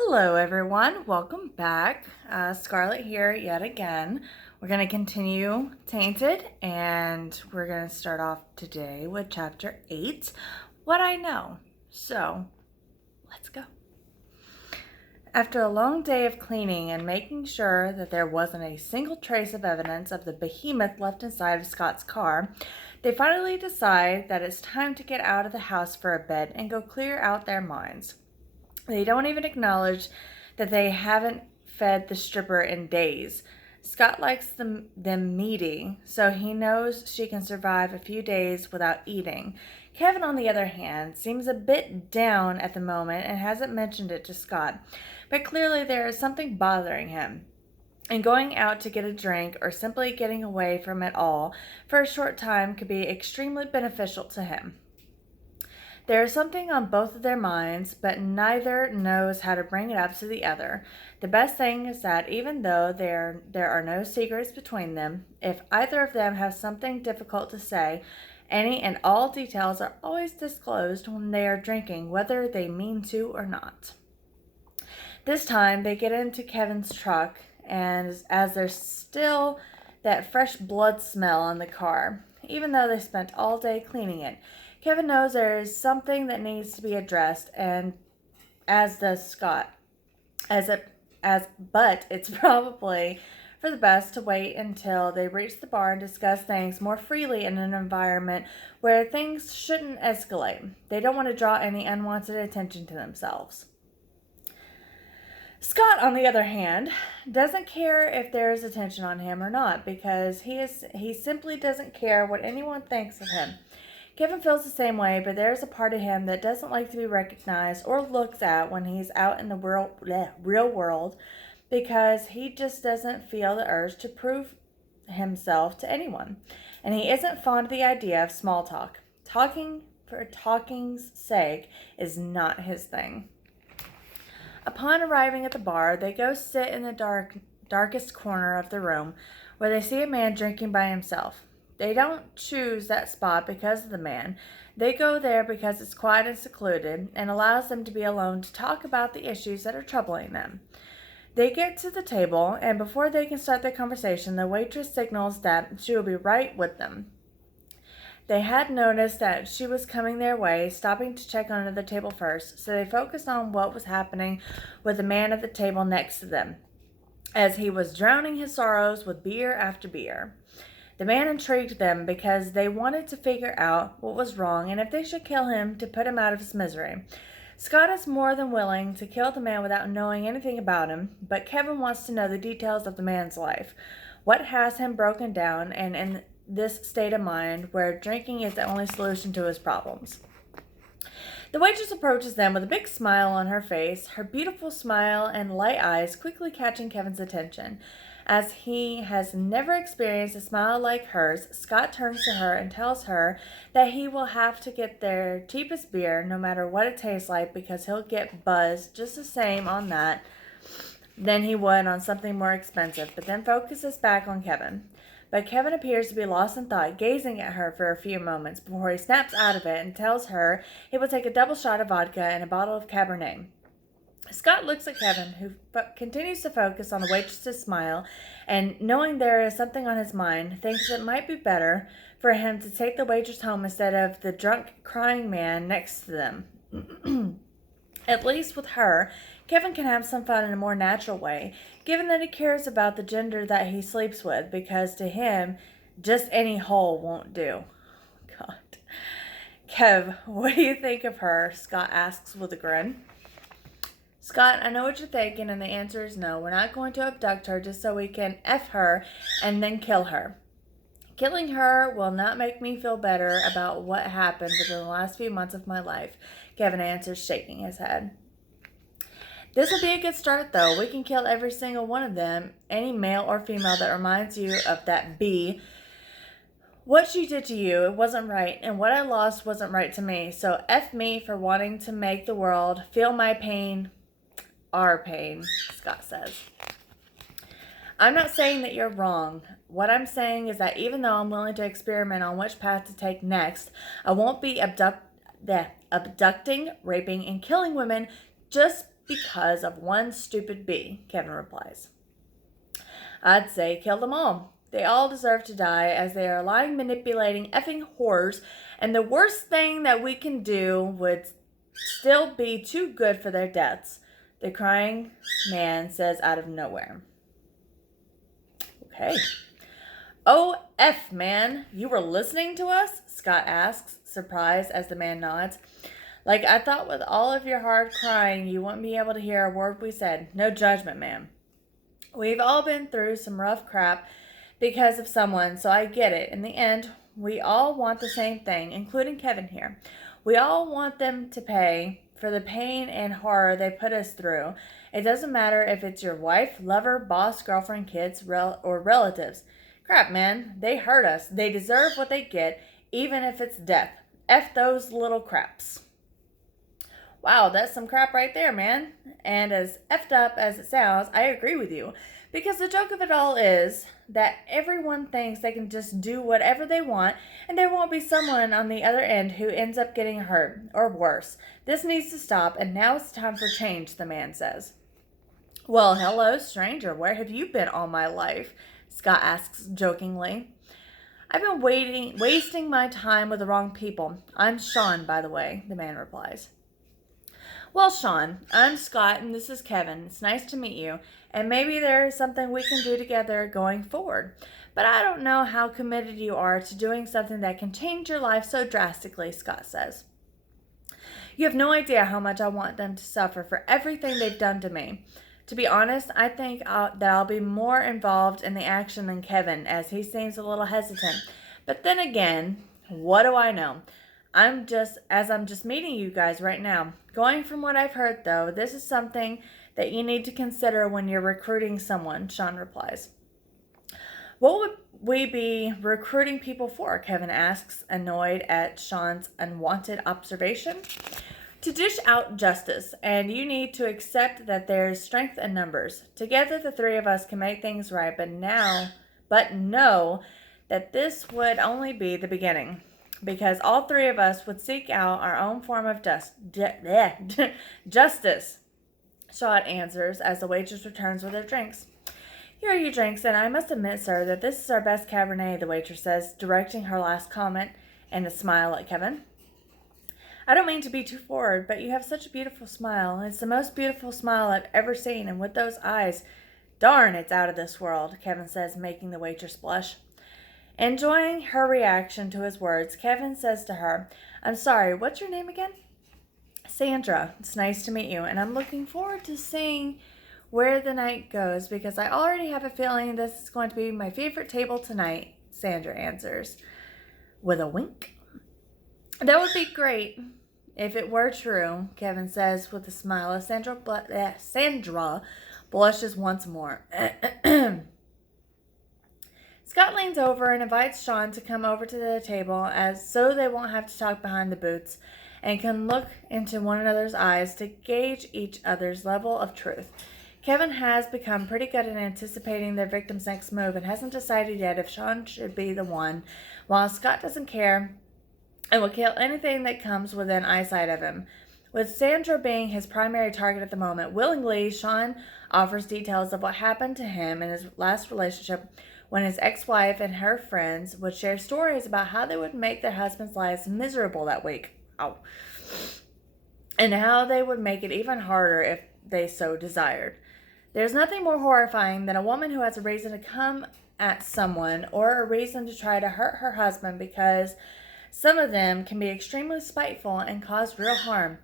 Hello, everyone. Welcome back. Scarlett here yet again. We're going to continue Tainted, and we're going to start off today with Chapter 8, What I Know. So, let's go. After a long day of cleaning and making sure that there wasn't a single trace of evidence of the behemoth left inside of Scott's car, they finally decide that it's time to get out of the house for a bit and go clear out their minds. They don't even acknowledge that they haven't fed the stripper in days. Scott likes them meaty, so he knows she can survive a few days without eating. Kevin, on the other hand, seems a bit down at the moment and hasn't mentioned it to Scott, but clearly there is something bothering him. And going out to get a drink or simply getting away from it all for a short time could be extremely beneficial to him. There is something on both of their minds, but neither knows how to bring it up to the other. The best thing is that even though there are no secrets between them, if either of them have something difficult to say, any and all details are always disclosed when they are drinking, whether they mean to or not. This time, they get into Kevin's truck, and as there's still that fresh blood smell in the car, even though they spent all day cleaning it, Kevin knows there is something that needs to be addressed, and as does Scott. But it's probably for the best to wait until they reach the bar and discuss things more freely in an environment where things shouldn't escalate. They don't want to draw any unwanted attention to themselves. Scott, on the other hand, doesn't care if there is attention on him or not because he simply doesn't care what anyone thinks of him. Kevin feels the same way, but there's a part of him that doesn't like to be recognized or looked at when he's out in the real world because he just doesn't feel the urge to prove himself to anyone. And he isn't fond of the idea of small talk. Talking for talking's sake is not his thing. Upon arriving at the bar, they go sit in the darkest corner of the room where they see a man drinking by himself. They don't choose that spot because of the man. They go there because it's quiet and secluded and allows them to be alone to talk about the issues that are troubling them. They get to the table, and before they can start their conversation, the waitress signals that she will be right with them. They had noticed that she was coming their way, stopping to check on another table first, so they focused on what was happening with the man at the table next to them, as he was drowning his sorrows with beer after beer. The man intrigued them because they wanted to figure out what was wrong and if they should kill him to put him out of his misery. Scott is more than willing to kill the man without knowing anything about him, but Kevin wants to know the details of the man's life. What has him broken down and in this state of mind where drinking is the only solution to his problems? The waitress approaches them with a big smile on her face, her beautiful smile and light eyes quickly catching Kevin's attention. As he has never experienced a smile like hers, Scott turns to her and tells her that he will have to get their cheapest beer no matter what it tastes like because he'll get buzzed just the same on that than he would on something more expensive, but then focuses back on Kevin. But Kevin appears to be lost in thought, gazing at her for a few moments before he snaps out of it and tells her he will take a double shot of vodka and a bottle of Cabernet. Scott looks at Kevin, who continues to focus on the waitress's smile, and knowing there is something on his mind, thinks it might be better for him to take the waitress home instead of the drunk, crying man next to them. At least with her, Kevin can have some fun in a more natural way, given that he cares about the gender that he sleeps with, because to him, just any hole won't do. God. Kev, what do you think of her? Scott asks with a grin. Scott, I know what you're thinking, and the answer is no. We're not going to abduct her just so we can F her and then kill her. Killing her will not make me feel better about what happened within the last few months of my life, Kevin answers, shaking his head. This will be a good start, though. We can kill every single one of them, any male or female that reminds you of that bee. What she did to you, it wasn't right, and what I lost wasn't right to me. So F me for wanting to make the world feel my pain, our pain, Scott says. I'm not saying that you're wrong. What I'm saying is that even though I'm willing to experiment on which path to take next, I won't be abducting, raping, and killing women just because of one stupid bee, Kevin replies. I'd say kill them all. They all deserve to die as they are lying, manipulating, effing whores, and the worst thing that we can do would still be too good for their deaths, the crying man says out of nowhere. Okay. Oh, F, man, you were listening to us? Scott asks, surprised as the man nods. Like, I thought with all of your hard crying, you wouldn't be able to hear a word we said. No judgment, man. We've all been through some rough crap because of someone, so I get it. In the end, we all want the same thing, including Kevin here. We all want them to pay for the pain and horror they put us through. It doesn't matter if it's your wife, lover, boss, girlfriend, kids, or relatives. Crap, man. They hurt us. They deserve what they get, even if it's death. F those little craps. Wow, that's some crap right there, man. And as effed up as it sounds, I agree with you. Because the joke of it all is that everyone thinks they can just do whatever they want, and there won't be someone on the other end who ends up getting hurt, or worse. This needs to stop, and now it's time for change, the man says. Well, hello, stranger. Where have you been all my life? Scott asks jokingly. I've been wasting my time with the wrong people. I'm Sean, by the way, the man replies. Well, Sean, I'm Scott, and this is Kevin. It's nice to meet you, and maybe there is something we can do together going forward. But I don't know how committed you are to doing something that can change your life so drastically, Scott says. You have no idea how much I want them to suffer for everything they've done to me. To be honest, I think that I'll be more involved in the action than Kevin, as he seems a little hesitant. But then again, what do I know? I'm just meeting you guys right now. Going from what I've heard, though, this is something that you need to consider when you're recruiting someone, Sean replies. What would we be recruiting people for? Kevin asks, annoyed at Sean's unwanted observation. To dish out justice, and you need to accept that there's strength in numbers. Together, the three of us can make things right, but know that this would only be the beginning, because all three of us would seek out our own form of justice. Sean answers as the waitress returns with her drinks. Here are your drinks, and I must admit, sir, that this is our best Cabernet, the waitress says, directing her last comment and a smile at Kevin. I don't mean to be too forward, but you have such a beautiful smile. It's the most beautiful smile I've ever seen, and with those eyes, darn, it's out of this world, Kevin says, making the waitress blush. Enjoying her reaction to his words, Kevin says to her, I'm sorry, what's your name again? Sandra. It's nice to meet you, and I'm looking forward to seeing where the night goes, because I already have a feeling this is going to be my favorite table tonight, Sandra answers, with a wink. That would be great if it were true, Kevin says with a smile as Sandra blushes once more. Scott leans over and invites Sean to come over to the table so they won't have to talk behind the booths and can look into one another's eyes to gauge each other's level of truth. Kevin has become pretty good at anticipating their victim's next move and hasn't decided yet if Sean should be the one, while Scott doesn't care and will kill anything that comes within eyesight of him. With Sandra being his primary target at the moment, willingly, Sean offers details of what happened to him in his last relationship when his ex-wife and her friends would share stories about how they would make their husbands' lives miserable that week. And how they would make it even harder if they so desired. There's nothing more horrifying than a woman who has a reason to come at someone or a reason to try to hurt her husband, because some of them can be extremely spiteful and cause real harm,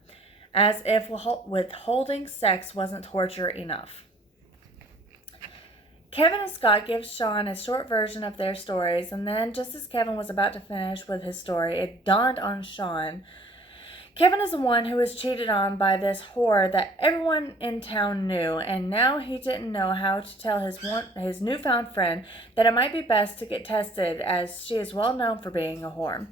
as if withholding sex wasn't torture enough. Kevin and Scott give Sean a short version of their stories, and then just as Kevin was about to finish with his story, it dawned on Sean. Kevin is the one who was cheated on by this whore that everyone in town knew, and now he didn't know how to tell his newfound friend that it might be best to get tested, as she is well known for being a whore.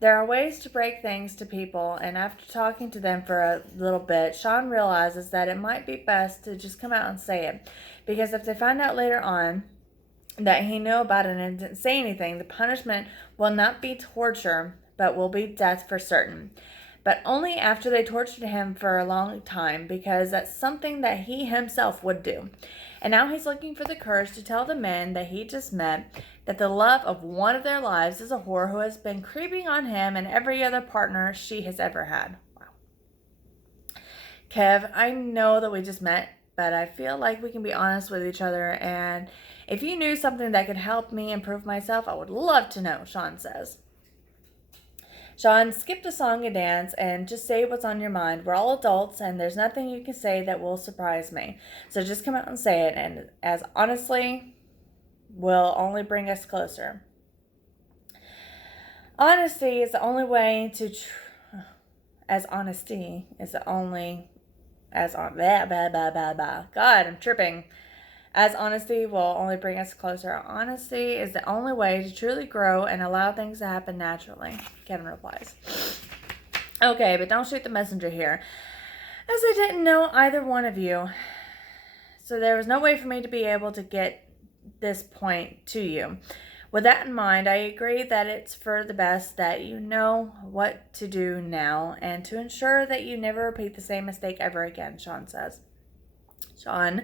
There are ways to break things to people, and after talking to them for a little bit, Sean realizes that it might be best to just come out and say it, because if they find out later on that he knew about it and didn't say anything, the punishment will not be torture, but will be death for certain. but only after they tortured him for a long time, because that's something that he himself would do. And now he's looking for the courage to tell the men that he just met that the love of one of their lives is a whore who has been creeping on him and every other partner she has ever had. Wow. Kev, I know that we just met, but I feel like we can be honest with each other, and if you knew something that could help me improve myself, I would love to know, Sean says. Sean, skip the song and dance and just say what's on your mind. We're all adults and there's nothing you can say that will surprise me. So just come out and say it, and as honestly will only bring us closer. Honesty is the only way to as honesty is the only as on God, I'm tripping. As honesty will only bring us closer. Honesty is the only way to truly grow and allow things to happen naturally, Kevin replies. Okay, but don't shoot the messenger here, as I didn't know either one of you. So there was no way for me to be able to get this point to you. With that in mind, I agree that it's for the best that you know what to do now and to ensure that you never repeat the same mistake ever again, Sean says. Sean,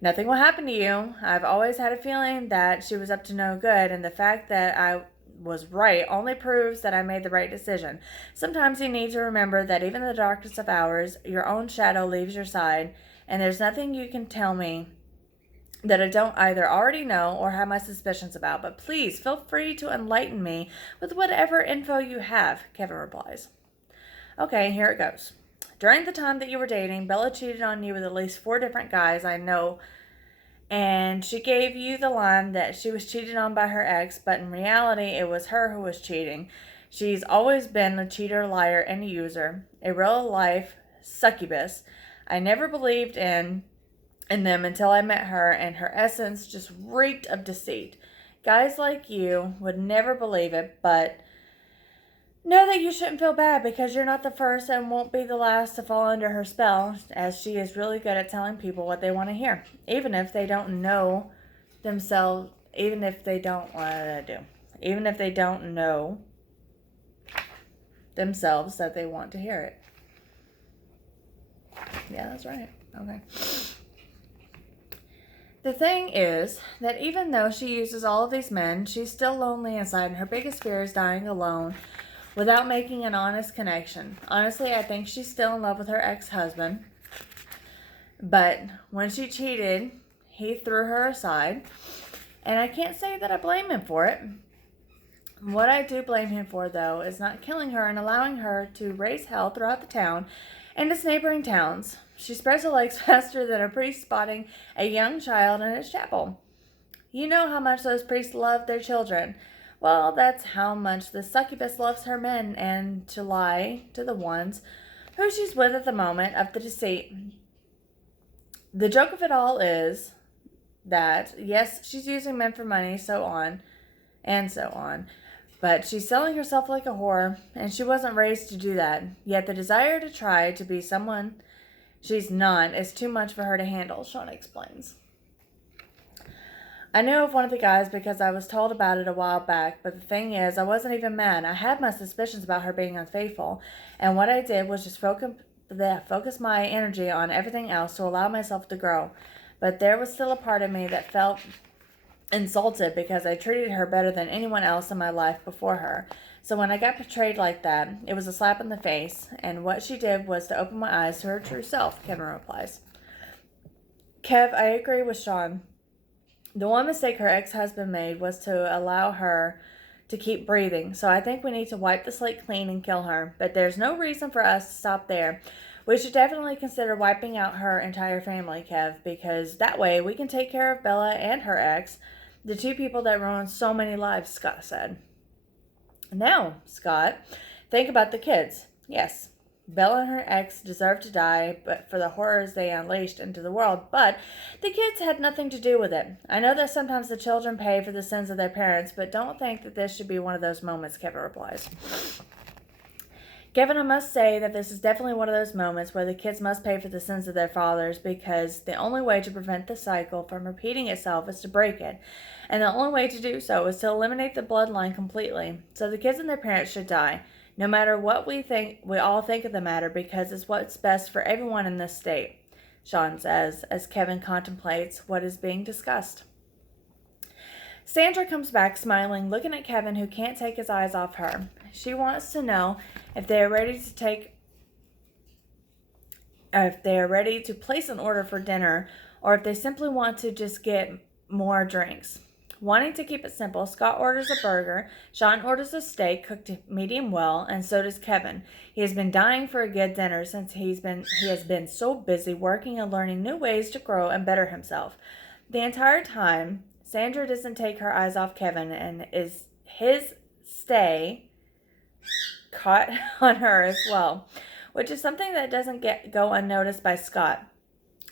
nothing will happen to you. I've always had a feeling that she was up to no good, and the fact that I was right only proves that I made the right decision. Sometimes you need to remember that even in the darkest of hours, your own shadow leaves your side, and there's nothing you can tell me that I don't either already know or have my suspicions about. But please feel free to enlighten me with whatever info you have, Kevin replies. Okay, here it goes. During the time that you were dating, Bella cheated on you with at least 4 different guys I know, and she gave you the line that she was cheated on by her ex, but in reality it was her who was cheating. She's always been a cheater, liar, and a user, a real-life succubus. I never believed in them until I met her, and her essence just reeked of deceit. Guys like you would never believe it, but know that you shouldn't feel bad because you're not the first and won't be the last to fall under her spell, as she is really good at telling people what they want to hear, even if they don't know themselves, even if they don't know themselves that they want to hear it. Yeah, that's right. Okay. The thing is that even though she uses all of these men, she's still lonely inside, and her biggest fear is dying alone without making an honest connection. Honestly, I think she's still in love with her ex-husband, but when she cheated, he threw her aside, and I can't say that I blame him for it. What I do blame him for, though, is not killing her and allowing her to raise hell throughout the town and its neighboring towns. She spreads her legs faster than a priest spotting a young child in his chapel. You know how much those priests love their children. Well, that's how much the succubus loves her men, and to lie to the ones who she's with at the moment of the deceit. The joke of it all is that, yes, she's using men for money, so on, but she's selling herself like a whore, and she wasn't raised to do that. Yet the desire to try to be someone she's not is too much for her to handle, Shauna explains. I knew of one of the guys because I was told about it a while back, but the thing is, I wasn't even mad. I had my suspicions about her being unfaithful, and what I did was just focus my energy on everything else to allow myself to grow. But there was still a part of me that felt insulted because I treated her better than anyone else in my life before her. So when I got betrayed like that, it was a slap in the face, and what she did was to open my eyes to her true self, Kevin replies. Kev, I agree with Sean. The one mistake her ex-husband made was to allow her to keep breathing, so I think we need to wipe the slate clean and kill her. But there's no reason for us to stop there. We should definitely consider wiping out her entire family, Kev, because that way we can take care of Bella and her ex, the 2 people that ruined so many lives, Scott said. Now, Scott, think about the kids. Yes, Bella and her ex deserved to die but for the horrors they unleashed into the world, but the kids had nothing to do with it. I know that sometimes the children pay for the sins of their parents, but don't think that this should be one of those moments, Kevin replies. Kevin, I must say that this is definitely one of those moments where the kids must pay for the sins of their fathers, because the only way to prevent the cycle from repeating itself is to break it. And the only way to do so is to eliminate the bloodline completely. So the kids and their parents should die. no matter what we all think of the matter because it's what's best for everyone in this state, Sean says as Kevin contemplates what is being discussed. Sandra comes back smiling, looking at Kevin, who can't take his eyes off her. She wants to know if they are ready to place an order for dinner or if they simply want to just get more drinks. Wanting to keep it simple, Scott orders a burger, Sean orders a steak cooked medium well, and so does Kevin. He has been dying for a good dinner since he has been so busy working and learning new ways to grow and better himself. The entire time, Sandra doesn't take her eyes off Kevin and is his stay caught on her as well, which is something that doesn't go unnoticed by Scott.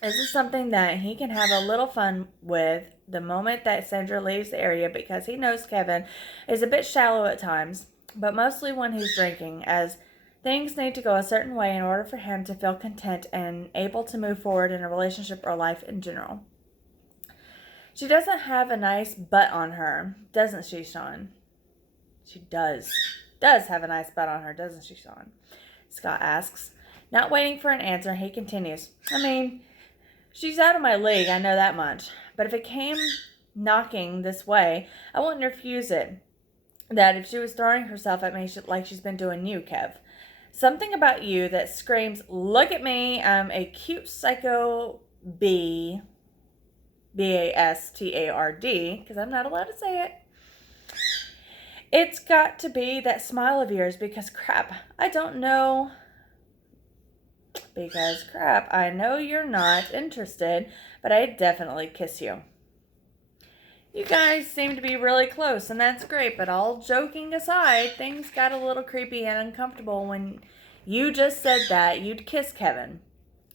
This is something that he can have a little fun with the moment that Sandra leaves the area because he knows Kevin is a bit shallow at times, but mostly when he's drinking, as things need to go a certain way in order for him to feel content and able to move forward in a relationship or life in general. She doesn't have a nice butt on her, doesn't she, Sean? She does have a nice butt on her, doesn't she, Sean? Scott asks. Not waiting for an answer, he continues. I mean, she's out of my league, I know that much. But if it came knocking this way, I wouldn't refuse it. That if she was throwing herself at me like she's been doing you, Kev. Something about you that screams, look at me, I'm a cute psycho B-A-S-T-A-R-D, because I'm not allowed to say it. It's got to be that smile of yours because crap, I know you're not interested, but I'd definitely kiss you. You guys seem to be really close, and that's great, but all joking aside, things got a little creepy and uncomfortable when you just said that you'd kiss Kevin.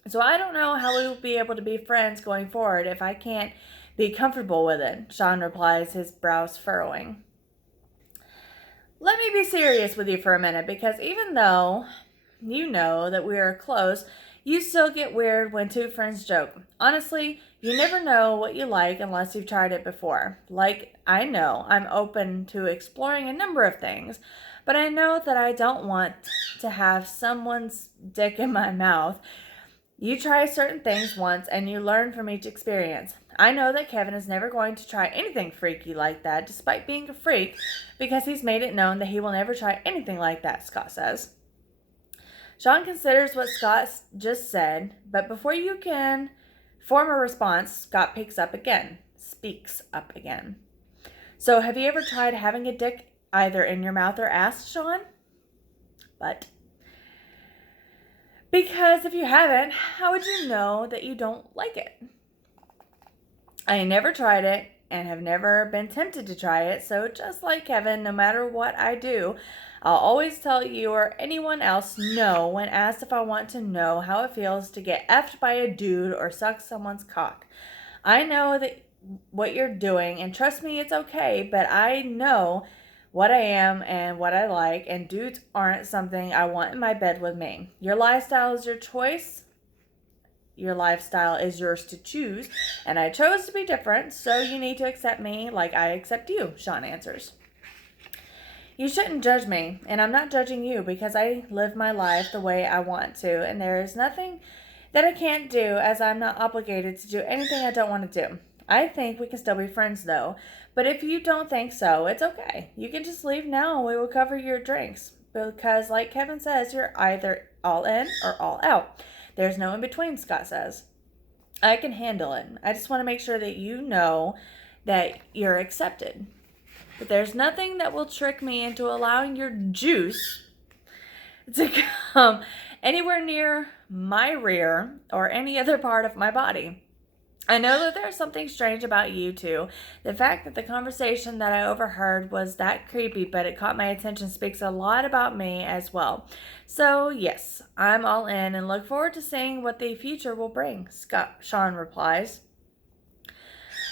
So I don't know how we will be able to be friends going forward if I can't be comfortable with it, Sean replies, his brows furrowing. Let me be serious with you for a minute, because even though you know that we are close, you still get weird when two friends joke. Honestly, you never know what you like unless you've tried it before. Like, I know I'm open to exploring a number of things, but I know that I don't want to have someone's dick in my mouth. You try certain things once and you learn from each experience. I know that Kevin is never going to try anything freaky like that, despite being a freak, because he's made it known that he will never try anything like that, Scott says. Sean considers what Scott just said, but before you can form a response, Scott speaks up again. So have you ever tried having a dick either in your mouth or ass, Sean? But because if you haven't, how would you know that you don't like it? I never tried it and have never been tempted to try it, so just like Kevin, no matter what I do, I'll always tell you or anyone else no when asked if I want to know how it feels to get effed by a dude or suck someone's cock. I know that what you're doing, and trust me, it's okay, but I know what I am and what I like, and dudes aren't something I want in my bed with me. Your lifestyle is your choice. Your lifestyle is yours to choose, and I chose to be different, so you need to accept me like I accept you, Sean answers. You shouldn't judge me, and I'm not judging you because I live my life the way I want to, and there is nothing that I can't do as I'm not obligated to do anything I don't want to do. I think we can still be friends, though, but if you don't think so, it's okay. You can just leave now and we will cover your drinks, because like Kevin says, you're either all in or all out. There's no in between, Scott says. I can handle it. I just want to make sure that you know that you're accepted. But there's nothing that will trick me into allowing your juice to come anywhere near my rear or any other part of my body. I know that there's something strange about you two. The fact that the conversation that I overheard was that creepy, but it caught my attention, speaks a lot about me as well. So yes, I'm all in and look forward to seeing what the future will bring, Sean replies.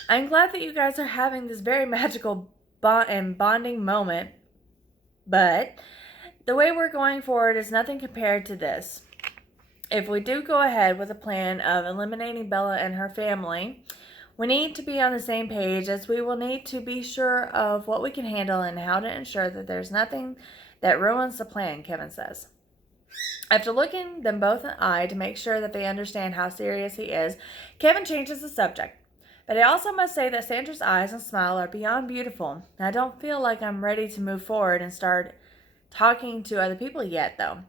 I'm glad that you guys are having this very magical bonding moment, but the way we're going forward is nothing compared to this. If we do go ahead with a plan of eliminating Bella and her family, we need to be on the same page, as we will need to be sure of what we can handle and how to ensure that there's nothing that ruins the plan, Kevin says. After looking them both in the eye to make sure that they understand how serious he is, Kevin changes the subject. But I also must say that Sandra's eyes and smile are beyond beautiful. I don't feel like I'm ready to move forward and start talking to other people yet, though.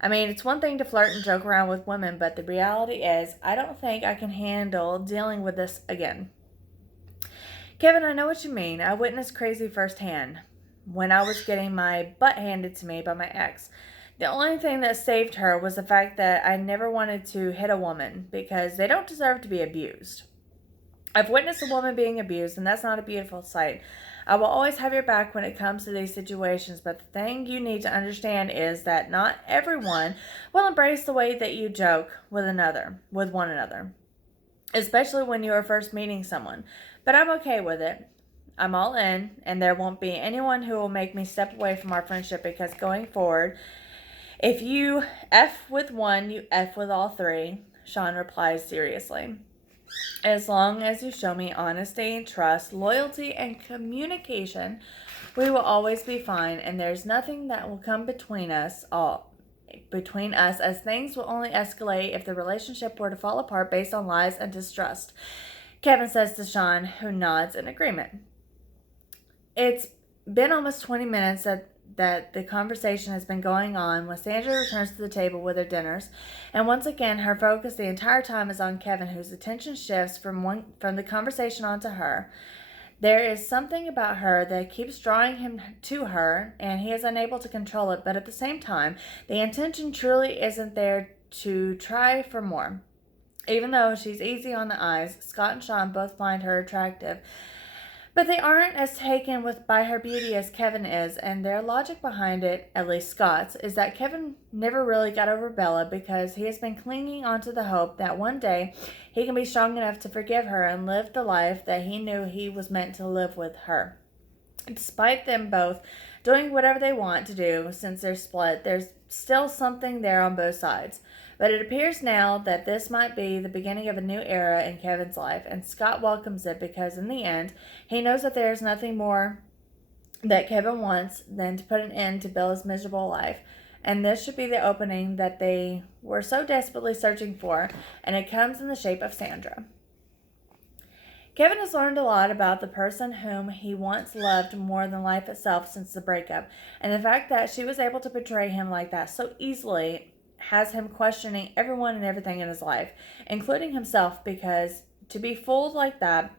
I mean, it's one thing to flirt and joke around with women, but the reality is, I don't think I can handle dealing with this again. Kevin, I know what you mean. I witnessed crazy firsthand when I was getting my butt handed to me by my ex. The only thing that saved her was the fact that I never wanted to hit a woman because they don't deserve to be abused. I've witnessed a woman being abused, and that's not a beautiful sight. I will always have your back when it comes to these situations, but the thing you need to understand is that not everyone will embrace the way that you joke with one another, especially when you are first meeting someone. But I'm okay with it. I'm all in, and there won't be anyone who will make me step away from our friendship because going forward, if you F with one, you F with all three, Sean replies seriously. As long as you show me honesty, trust, loyalty, and communication, we will always be fine, and there's nothing that will come between us as things will only escalate if the relationship were to fall apart based on lies and distrust, Kevin says to Sean, who nods in agreement. It's been almost 20 minutes that the conversation has been going on when Sandra returns to the table with her dinners, and once again her focus the entire time is on Kevin, whose attention shifts from the conversation onto her. There is something about her that keeps drawing him to her, and he is unable to control it, but at the same time, the intention truly isn't there to try for more. Even though she's easy on the eyes, Scott and Sean both find her attractive, but they aren't as taken by her beauty as Kevin is, and their logic behind it, at least Scott's, is that Kevin never really got over Bella because he has been clinging onto the hope that one day he can be strong enough to forgive her and live the life that he knew he was meant to live with her. Despite them both doing whatever they want to do since they're split, there's still something there on both sides. But it appears now that this might be the beginning of a new era in Kevin's life, and Scott welcomes it because in the end, he knows that there is nothing more that Kevin wants than to put an end to Bella's miserable life. And this should be the opening that they were so desperately searching for, and it comes in the shape of Sandra. Kevin has learned a lot about the person whom he once loved more than life itself since the breakup, and the fact that she was able to betray him like that so easily has him questioning everyone and everything in his life, including himself, because to be fooled like that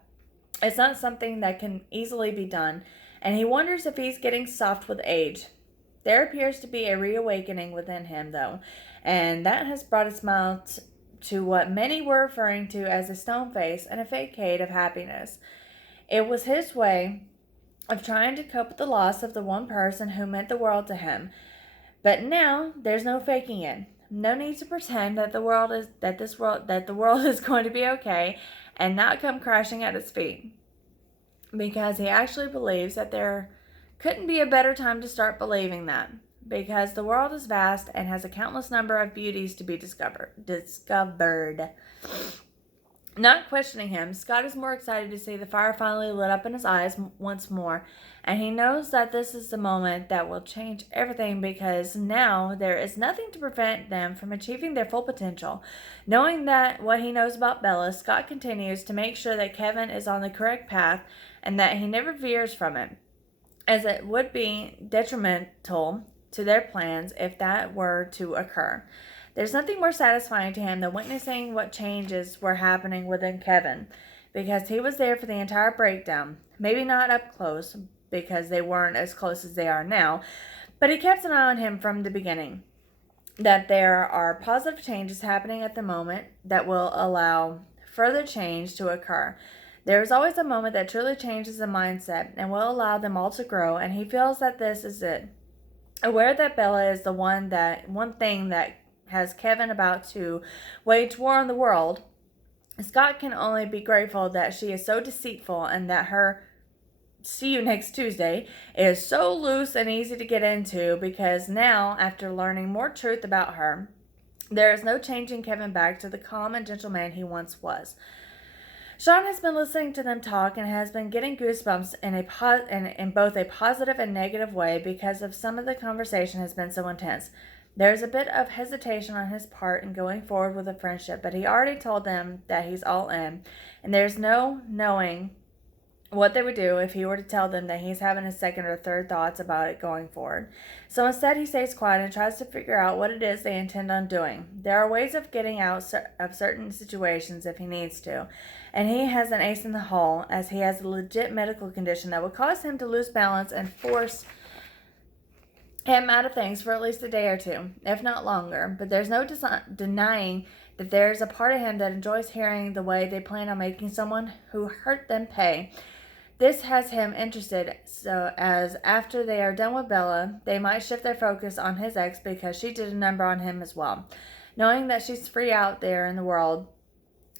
is not something that can easily be done, and he wonders if he's getting soft with age. There appears to be a reawakening within him, though, and that has brought a smile to what many were referring to as a stone face and a facade of happiness. It was his way of trying to cope with the loss of the one person who meant the world to him. But now there's no faking it. No need to pretend that the world is going to be okay and not come crashing at his feet. Because he actually believes that there couldn't be a better time to start believing that. Because the world is vast and has a countless number of beauties to be discovered. Not questioning him, Scott is more excited to see the fire finally lit up in his eyes once more, and he knows that this is the moment that will change everything because now there is nothing to prevent them from achieving their full potential. Knowing that what he knows about Bella, Scott continues to make sure that Kevin is on the correct path and that he never veers from it, as it would be detrimental to their plans if that were to occur. There's nothing more satisfying to him than witnessing what changes were happening within Kevin, because he was there for the entire breakdown. Maybe not up close, because they weren't as close as they are now, but he kept an eye on him from the beginning. That there are positive changes happening at the moment that will allow further change to occur. There is always a moment that truly changes the mindset and will allow them all to grow, and he feels that this is it. Aware that Bella is the one thing that has Kevin about to wage war on the world, Scott can only be grateful that she is so deceitful and that her "see you next Tuesday" is so loose and easy to get into, because now, after learning more truth about her, there is no changing Kevin back to the calm and gentle man he once was. Sean has been listening to them talk and has been getting goosebumps in both a positive and negative way because of some of the conversation has been so intense. There's a bit of hesitation on his part in going forward with a friendship, but he already told them that he's all in, and there's no knowing what they would do if he were to tell them that he's having his second or third thoughts about it going forward. So instead, he stays quiet and tries to figure out what it is they intend on doing. There are ways of getting out of certain situations if he needs to, and he has an ace in the hole as he has a legit medical condition that would cause him to lose balance and force him out of things for at least a day or two, if not longer. But there's no denying that there's a part of him that enjoys hearing the way they plan on making someone who hurt them pay. This has him interested, so as after they are done with Bella, they might shift their focus on his ex because she did a number on him as well. Knowing that she's free out there in the world,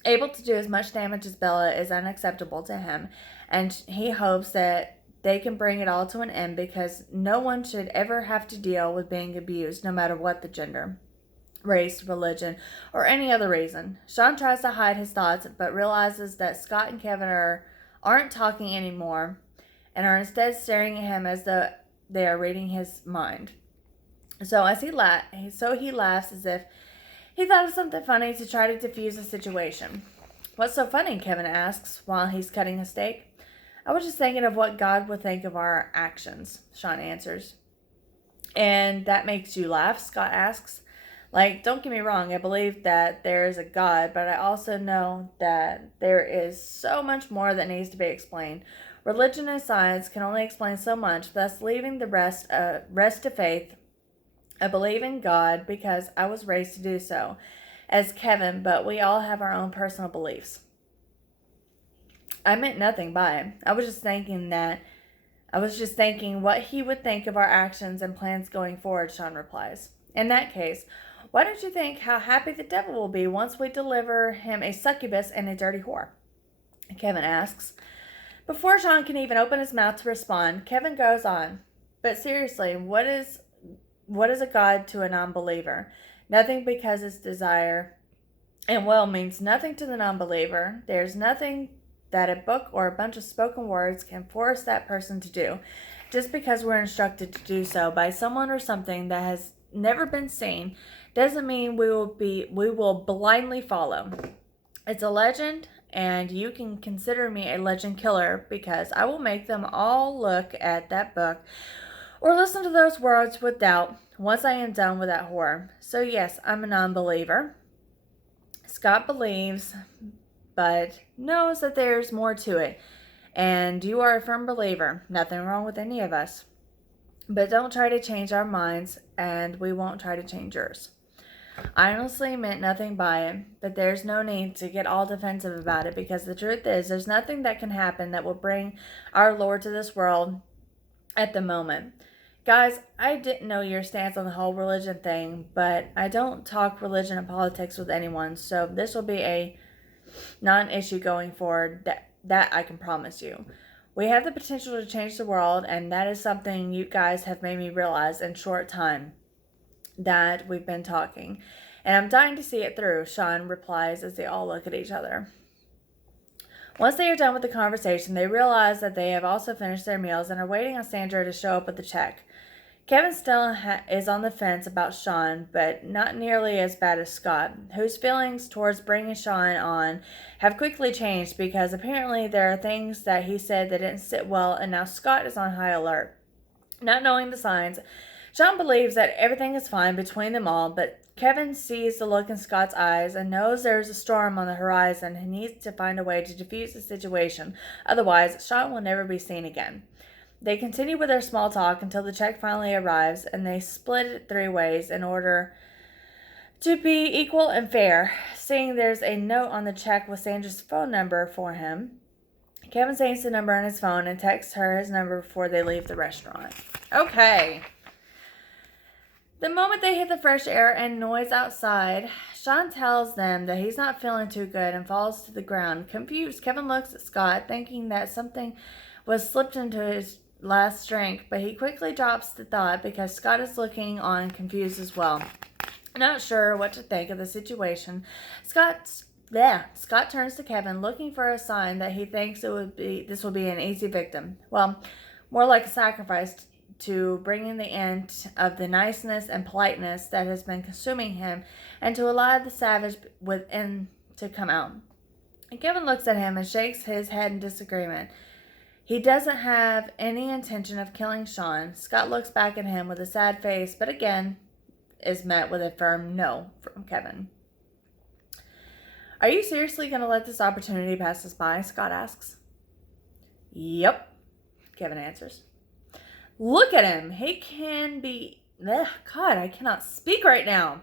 able to do as much damage as Bella is unacceptable to him, and he hopes that they can bring it all to an end because no one should ever have to deal with being abused, no matter what the gender, race, religion, or any other reason. Sean tries to hide his thoughts, but realizes that Scott and Kevin aren't talking anymore and are instead staring at him as though they are reading his mind. So he laughs as if he thought of something funny to try to diffuse the situation. What's so funny? Kevin asks while he's cutting a steak. I was just thinking of what God would think of our actions, Sean answers. And that makes you laugh? Scott asks. Like, don't get me wrong, I believe that there is a God, but I also know that there is so much more that needs to be explained. Religion and science can only explain so much, thus leaving the rest to faith. I believe in God because I was raised to do so, as Kevin, but we all have our own personal beliefs. I meant nothing by it. I was just thinking what he would think of our actions and plans going forward, Sean replies. In that case, why don't you think how happy the devil will be once we deliver him a succubus and a dirty whore? Kevin asks. Before Sean can even open his mouth to respond, Kevin goes on. But seriously, what is a God to a non-believer? Nothing, because its desire and will means nothing to the non-believer. There's nothing that a book or a bunch of spoken words can force that person to do, just because we're instructed to do so by someone or something that has never been seen doesn't mean we will blindly follow. It's a legend, and you can consider me a legend killer because I will make them all look at that book or listen to those words with doubt once I am done with that horror. So yes, I'm a non-believer. Scott believes, but knows that there's more to it. And you are a firm believer. Nothing wrong with any of us. But don't try to change our minds, and we won't try to change yours. I honestly meant nothing by it, but there's no need to get all defensive about it because the truth is there's nothing that can happen that will bring our Lord to this world at the moment. Guys, I didn't know your stance on the whole religion thing, but I don't talk religion and politics with anyone, so this will be a non-issue going forward, that I can promise you. We have the potential to change the world, and that is something you guys have made me realize in short time that we've been talking. And I'm dying to see it through, Sean replies as they all look at each other. Once they are done with the conversation, they realize that they have also finished their meals and are waiting on Sandra to show up with the check. Kevin still is on the fence about Sean, but not nearly as bad as Scott, whose feelings towards bringing Sean on have quickly changed because apparently there are things that he said that didn't sit well, and now Scott is on high alert. Not knowing the signs, Sean believes that everything is fine between them all, but Kevin sees the look in Scott's eyes and knows there is a storm on the horizon and needs to find a way to defuse the situation. Otherwise, Sean will never be seen again. They continue with their small talk until the check finally arrives, and they split it 3 ways in order to be equal and fair. Seeing there's a note on the check with Sandra's phone number for him, Kevin saves the number on his phone and texts her his number before they leave the restaurant. Okay. The moment they hit the fresh air and noise outside, Sean tells them that he's not feeling too good and falls to the ground. Confused, Kevin looks at Scott, thinking that something was slipped into his last drink, but he quickly drops the thought because Scott is looking on confused as well. Not sure what to think of the situation, Scott Scott turns to Kevin, looking for a sign that he thinks this will be an easy victim. Well, more like a sacrifice to bringing the end of the niceness and politeness that has been consuming him, and to allow the savage within to come out. And Kevin looks at him and shakes his head in disagreement. He doesn't have any intention of killing Sean. Scott looks back at him with a sad face, but again is met with a firm no from Kevin. Are you seriously going to let this opportunity pass us by? Scott asks. Yep, Kevin answers. Look at him. He can be... God, I cannot speak right now.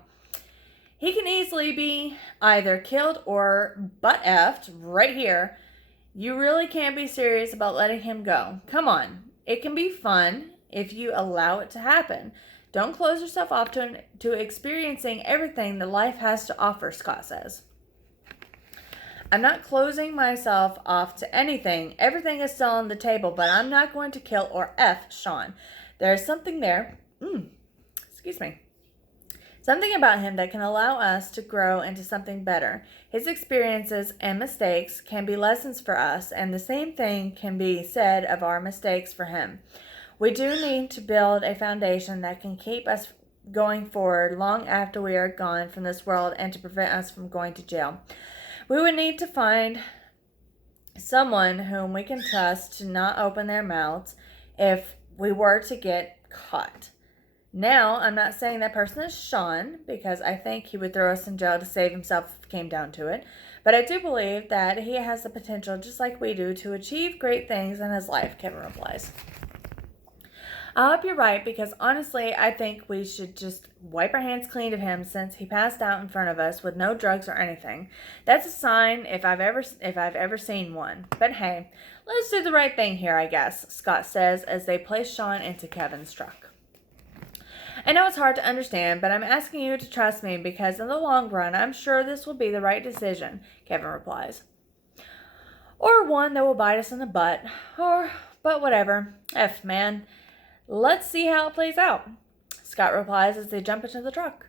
He can easily be either killed or butt-effed right here. You really can't be serious about letting him go. Come on. It can be fun if you allow it to happen. Don't close yourself off to experiencing everything that life has to offer, Scott says. I'm not closing myself off to anything. Everything is still on the table, but I'm not going to kill or F Sean. There's something there. Excuse me. Something about him that can allow us to grow into something better. His experiences and mistakes can be lessons for us, and the same thing can be said of our mistakes for him. We do need to build a foundation that can keep us going forward long after we are gone from this world and to prevent us from going to jail. We would need to find someone whom we can trust to not open their mouths if we were to get caught. Now, I'm not saying that person is Sean, because I think he would throw us in jail to save himself if it came down to it. But I do believe that he has the potential, just like we do, to achieve great things in his life, Kevin replies. I hope you're right, because honestly, I think we should just wipe our hands clean of him since he passed out in front of us with no drugs or anything. That's a sign if I've ever seen one. But hey, let's do the right thing here, I guess, Scott says as they place Sean into Kevin's truck. I know it's hard to understand, but I'm asking you to trust me because in the long run, I'm sure this will be the right decision, Kevin replies. Or one that will bite us in the butt. But whatever. Man. Let's see how it plays out, Scott replies as they jump into the truck.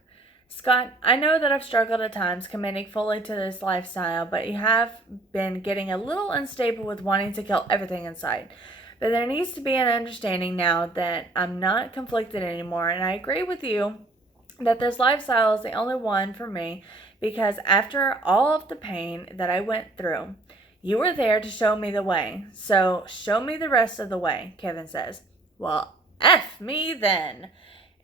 Scott, I know that I've struggled at times committing fully to this lifestyle, but you have been getting a little unstable with wanting to kill everything in sight. But there needs to be an understanding now that I'm not conflicted anymore, and I agree with you that this lifestyle is the only one for me because after all of the pain that I went through, you were there to show me the way. So show me the rest of the way, Kevin says. Well, F me then.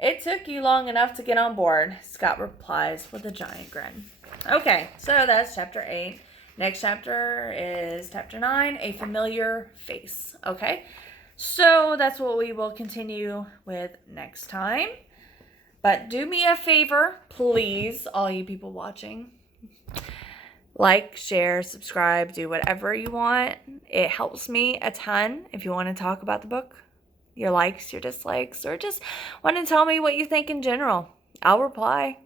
It took you long enough to get on board, Scott replies with a giant grin. Okay, so that's chapter 8. Next chapter is chapter 9, A Familiar Face. Okay, so that's what we will continue with next time. But do me a favor, please, all you people watching. Like, share, subscribe, do whatever you want. It helps me a ton if you want to talk about the book. Your likes, your dislikes, or just want to tell me what you think in general. I'll reply.